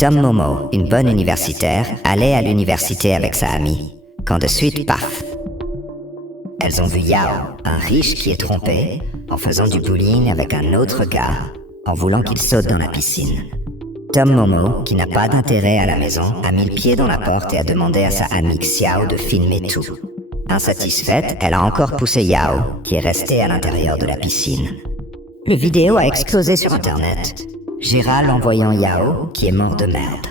Tom Momo, une bonne universitaire, allait à l'université avec sa amie, quand de suite, paf! Elles ont vu Yao, un riche qui est trompé, en faisant du bullying avec un autre gars, en voulant qu'il saute dans la piscine. Tom Momo, qui n'a pas d'intérêt à la maison, a mis le pied dans la porte et a demandé à sa amie Xiao de filmer tout. Insatisfaite, elle a encore poussé Yao, qui est resté à l'intérieur de la piscine. Le vidéo a explosé sur Internet. Gérald envoyant Yao, qui est mort de merde.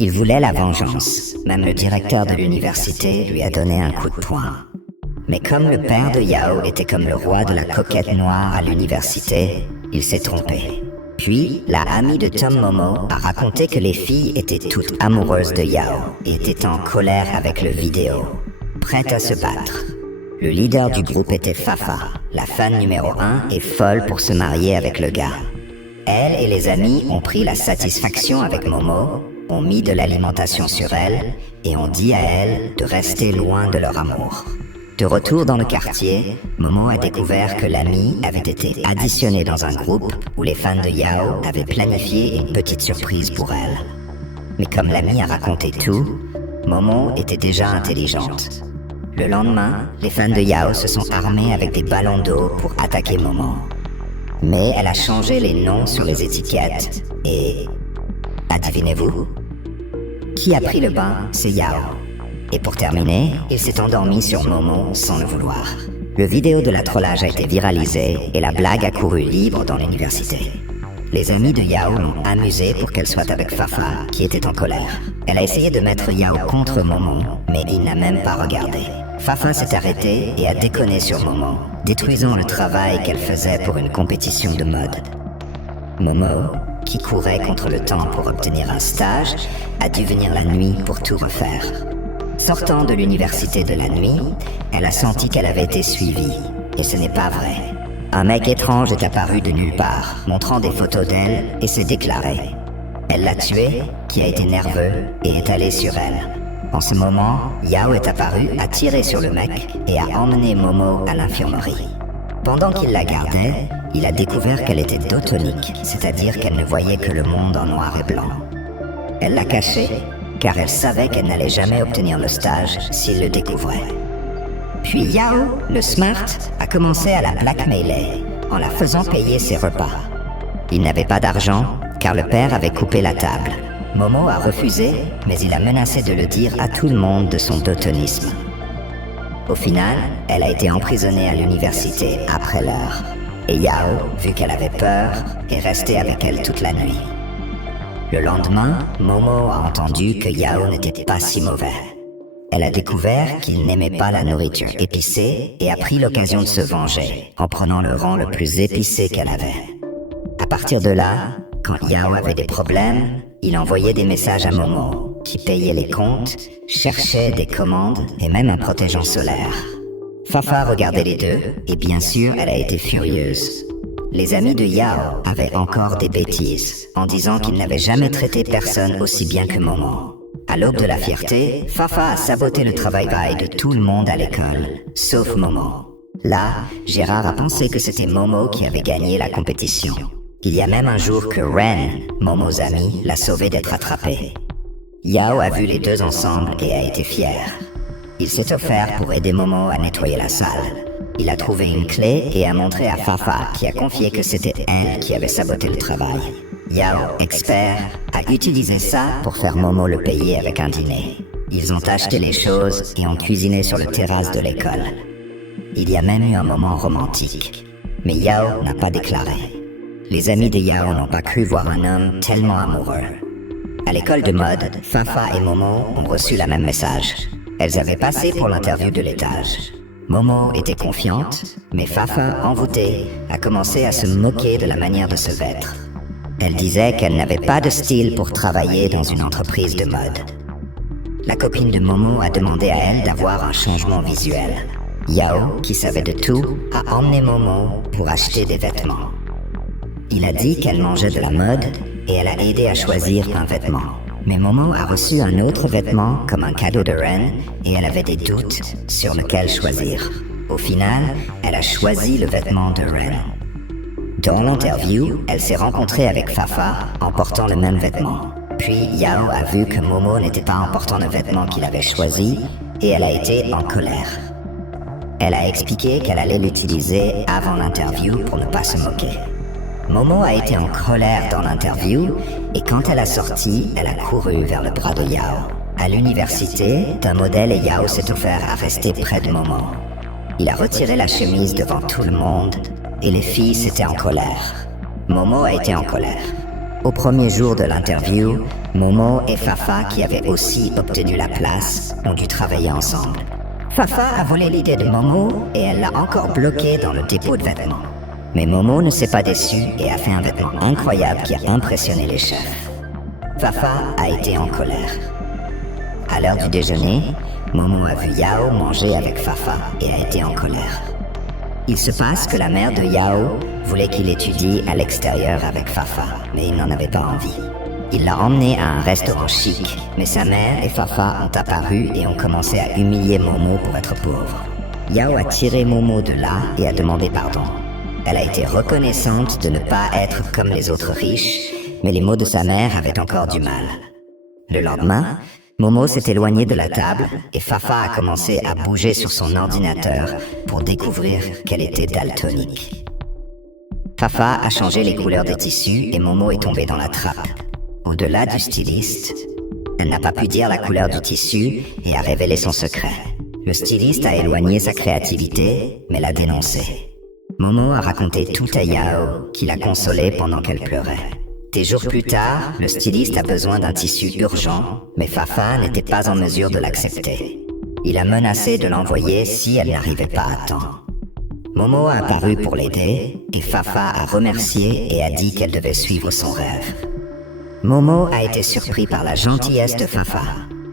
Il voulait la vengeance. Même le directeur de l'université lui a donné un coup de poing. Mais comme le père de Yao était comme le roi de la coquette noire à l'université, il s'est trompé. Puis, la amie de Tom Momo a raconté que les filles étaient toutes amoureuses de Yao et étaient en colère avec le vidéo, prêtes à se battre. Le leader du groupe était Fafa, la fan numéro 1 et folle pour se marier avec le gars. Elle et les amis ont pris la satisfaction avec Momo, ont mis de l'alimentation sur elle et ont dit à elle de rester loin de leur amour. De retour dans le quartier, Momo a découvert que l'ami avait été additionné dans un groupe où les fans de Yao avaient planifié une petite surprise pour elle. Mais comme l'ami a raconté tout, Momo était déjà intelligente. Le lendemain, les fans de Yao se sont armés avec des ballons d'eau pour attaquer Momo. Mais elle a changé les noms sur les étiquettes et... adivinez-vous? Qui a pris le bain, c'est Yao. Et pour terminer, il s'est endormi sur Momo sans le vouloir. Le vidéo de la trollage a été viralisé et la blague a couru libre dans l'université. Les amis de Yao l'ont amusée pour qu'elle soit avec Fafa, qui était en colère. Elle a essayé de mettre Yao contre Momo, mais il n'a même pas regardé. Fafa s'est arrêtée et a déconné sur Momo, détruisant le travail qu'elle faisait pour une compétition de mode. Momo, qui courait contre le temps pour obtenir un stage, a dû venir la nuit pour tout refaire. Sortant de l'université de la nuit, elle a senti qu'elle avait été suivie. Et ce n'est pas vrai. Un mec étrange est apparu de nulle part, montrant des photos d'elle et s'est déclaré. Elle l'a tué, qui a été nerveux, et est allé sur elle. En ce moment, Yao est apparu, a tiré sur le mec et a emmené Momo à l'infirmerie. Pendant qu'il la gardait, il a découvert qu'elle était daltonique, c'est-à-dire qu'elle ne voyait que le monde en noir et blanc. Elle l'a caché, car elle savait qu'elle n'allait jamais obtenir le stage s'il le découvrait. Puis Yao, le smart, a commencé à la blackmailer en la faisant payer ses repas. Il n'avait pas d'argent, car le père avait coupé la table. Momo a refusé, mais il a menacé de le dire à tout le monde de son daltonisme. Au final, elle a été emprisonnée à l'université après l'heure. Et Yao, vu qu'elle avait peur, est resté avec elle toute la nuit. Le lendemain, Momo a entendu que Yao n'était pas si mauvais. Elle a découvert qu'il n'aimait pas la nourriture épicée et a pris l'occasion de se venger, en prenant le rang le plus épicé qu'elle avait. À partir de là, quand Yao avait des problèmes, il envoyait des messages à Momo, qui payait les comptes, cherchait des commandes et même un protégeant solaire. Fafa regardait les deux, et bien sûr, elle a été furieuse. Les amis de Yao avaient encore des bêtises, en disant qu'ils n'avaient jamais traité personne aussi bien que Momo. À l'aube de la fierté, Fafa a saboté le travail de tout le monde à l'école, sauf Momo. Là, Gérard a pensé que c'était Momo qui avait gagné la compétition. Il y a même un jour que Ren, Momo's ami, l'a sauvé d'être attrapé. Yao a vu les deux ensemble et a été fier. Il s'est offert pour aider Momo à nettoyer la salle. Il a trouvé une clé et a montré à Fafa, qui a confié que c'était elle qui avait saboté le travail. Yao, expert, a utilisé ça pour faire Momo le payer avec un dîner. Ils ont acheté les choses et ont cuisiné sur le terrasse de l'école. Il y a même eu un moment romantique. Mais Yao n'a pas déclaré. Les amis de Yao n'ont pas cru voir un homme tellement amoureux. À l'école de mode, Fafa et Momo ont reçu la même message. Elles avaient passé pour l'interview de l'étage. Momo était confiante, mais Fafa, envoûtée, a commencé à se moquer de la manière de se vêtre. Elle disait qu'elle n'avait pas de style pour travailler dans une entreprise de mode. La copine de Momo a demandé à elle d'avoir un changement visuel. Yao, qui savait de tout, a emmené Momo pour acheter des vêtements. Il a dit qu'elle mangeait de la mode et elle a aidé à choisir un vêtement. Mais Momo a reçu un autre vêtement comme un cadeau de Ren et elle avait des doutes sur lequel choisir. Au final, elle a choisi le vêtement de Ren. Dans l'interview, elle s'est rencontrée avec Fafa en portant le même vêtement. Puis Yao a vu que Momo n'était pas en portant le vêtement qu'il avait choisi et elle a été en colère. Elle a expliqué qu'elle allait l'utiliser avant l'interview pour ne pas se moquer. Momo a été en colère dans l'interview et quand elle a sorti, elle a couru vers le bras de Yao. À l'université, d'un modèle et Yao s'est offert à rester près de Momo. Il a retiré la chemise devant tout le monde et les filles s'étaient en colère. Momo a été en colère. Au premier jour de l'interview, Momo et Fafa, qui avaient aussi obtenu la place, ont dû travailler ensemble. Fafa a volé l'idée de Momo et elle l'a encore bloqué dans le dépôt de vêtements. Mais Momo ne s'est pas déçu et a fait un vêtement incroyable qui a impressionné les chefs. Fafa a été en colère. À l'heure du déjeuner, Momo a vu Yao manger avec Fafa et a été en colère. Il se passe que la mère de Yao voulait qu'il étudie à l'extérieur avec Fafa, mais il n'en avait pas envie. Il l'a emmené à un restaurant chic, mais sa mère et Fafa ont apparu et ont commencé à humilier Momo pour être pauvre. Yao a tiré Momo de là et a demandé pardon. Elle a été reconnaissante de ne pas être comme les autres riches, mais les mots de sa mère avaient encore du mal. Le lendemain, Momo s'est éloignée de la table et Fafa a commencé à bouger sur son ordinateur pour découvrir qu'elle était daltonique. Fafa a changé les couleurs des tissus et Momo est tombée dans la trappe. Au-delà du styliste, elle n'a pas pu dire la couleur du tissu et a révélé son secret. Le styliste a éloigné sa créativité, mais l'a dénoncé. Momo a raconté tout à Yao, qui l'a consolée pendant qu'elle pleurait. Des jours plus tard, le styliste a besoin d'un tissu urgent, mais Fafa n'était pas en mesure de l'accepter. Il a menacé de l'envoyer si elle n'arrivait pas à temps. Momo a apparu pour l'aider, et Fafa a remercié et a dit qu'elle devait suivre son rêve. Momo a été surpris par la gentillesse de Fafa.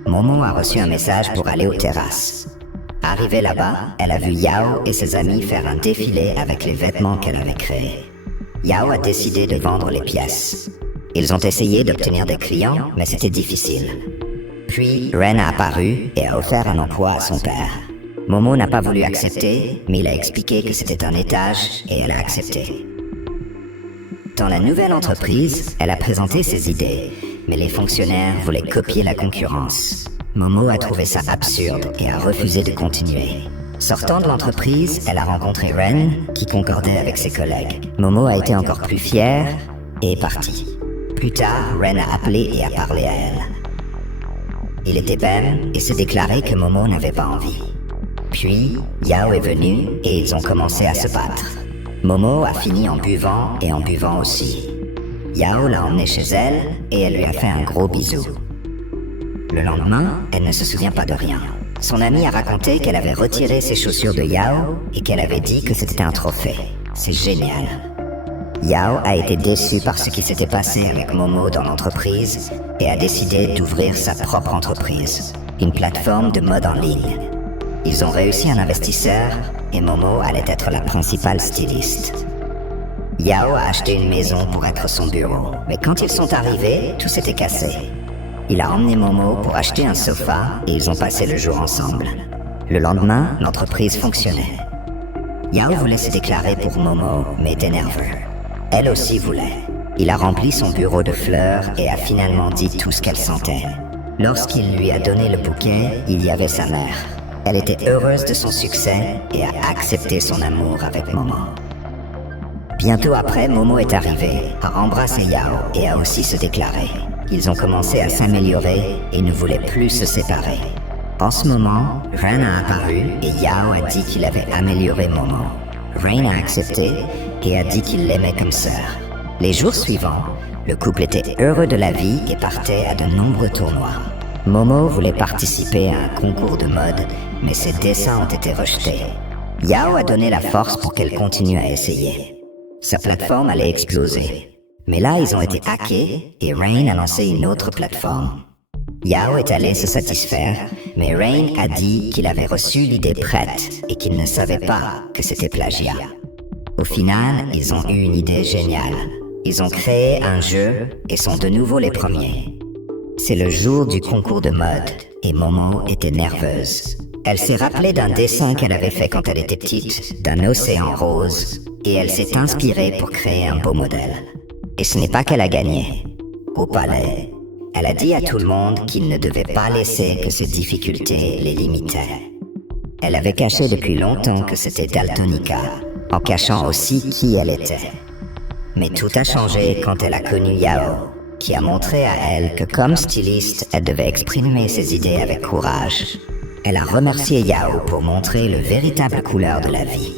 Momo a reçu un message pour aller aux terrasses. Arrivée là-bas, elle a vu Yao et ses amis faire un défilé avec les vêtements qu'elle avait créés. Yao a décidé de vendre les pièces. Ils ont essayé d'obtenir des clients, mais c'était difficile. Puis, Ren a apparu et a offert un emploi à son père. Momo n'a pas voulu accepter, mais il a expliqué que c'était un étage et elle a accepté. Dans la nouvelle entreprise, elle a présenté ses idées, mais les fonctionnaires voulaient copier la concurrence. Momo a trouvé ça absurde et a refusé de continuer. Sortant de l'entreprise, elle a rencontré Ren, qui concordait avec ses collègues. Momo a été encore plus fière et est partie. Plus tard, Ren a appelé et a parlé à elle. Il était belle et s'est déclaré que Momo n'avait pas envie. Puis, Yao est venu et ils ont commencé à se battre. Momo a fini en buvant et en buvant aussi. Yao l'a emmenée chez elle et elle lui a fait un gros bisou. Le lendemain, elle ne se souvient pas de rien. Son amie a raconté qu'elle avait retiré ses chaussures de Yao et qu'elle avait dit que c'était un trophée. C'est génial. Yao a été déçu par ce qui s'était passé avec Momo dans l'entreprise et a décidé d'ouvrir sa propre entreprise, une plateforme de mode en ligne. Ils ont réussi un investisseur et Momo allait être la principale styliste. Yao a acheté une maison pour être son bureau, mais quand ils sont arrivés, tout s'était cassé. Il a emmené Momo pour acheter un sofa et ils ont passé le jour ensemble. Le lendemain, l'entreprise fonctionnait. Yao voulait se déclarer pour Momo, mais était nerveux. Elle aussi voulait. Il a rempli son bureau de fleurs et a finalement dit tout ce qu'elle sentait. Lorsqu'il lui a donné le bouquet, il y avait sa mère. Elle était heureuse de son succès et a accepté son amour avec Momo. Bientôt après, Momo est arrivée, a embrassé Yao et a aussi se déclaré. Ils ont commencé à s'améliorer et ne voulaient plus se séparer. En ce moment, Ren a apparu et Yao a dit qu'il avait amélioré Momo. Ren a accepté et a dit qu'il l'aimait comme sœur. Les jours suivants, le couple était heureux de la vie et partait à de nombreux tournois. Momo voulait participer à un concours de mode, mais ses dessins ont été rejetés. Yao a donné la force pour qu'elle continue à essayer. Sa plateforme allait exploser. Mais là, ils ont été hackés et Rain a lancé une autre plateforme. Yao est allé se satisfaire, mais Rain a dit qu'il avait reçu l'idée prête et qu'il ne savait pas que c'était plagiat. Au final, ils ont eu une idée géniale. Ils ont créé un jeu et sont de nouveau les premiers. C'est le jour du concours de mode et Momo était nerveuse. Elle s'est rappelée d'un dessin qu'elle avait fait quand elle était petite, d'un océan rose, et elle s'est inspirée pour créer un beau modèle. Et ce n'est pas qu'elle a gagné. Au palais, Elle a dit à tout le monde qu'il ne devait pas laisser que ses difficultés les limitaient. Elle avait caché depuis longtemps que c'était Daltonica, en cachant aussi qui elle était. Mais tout a changé quand elle a connu Yao, qui a montré à elle que comme styliste, elle devait exprimer ses idées avec courage. Elle a remercié Yao pour montrer le véritable couleur de la vie.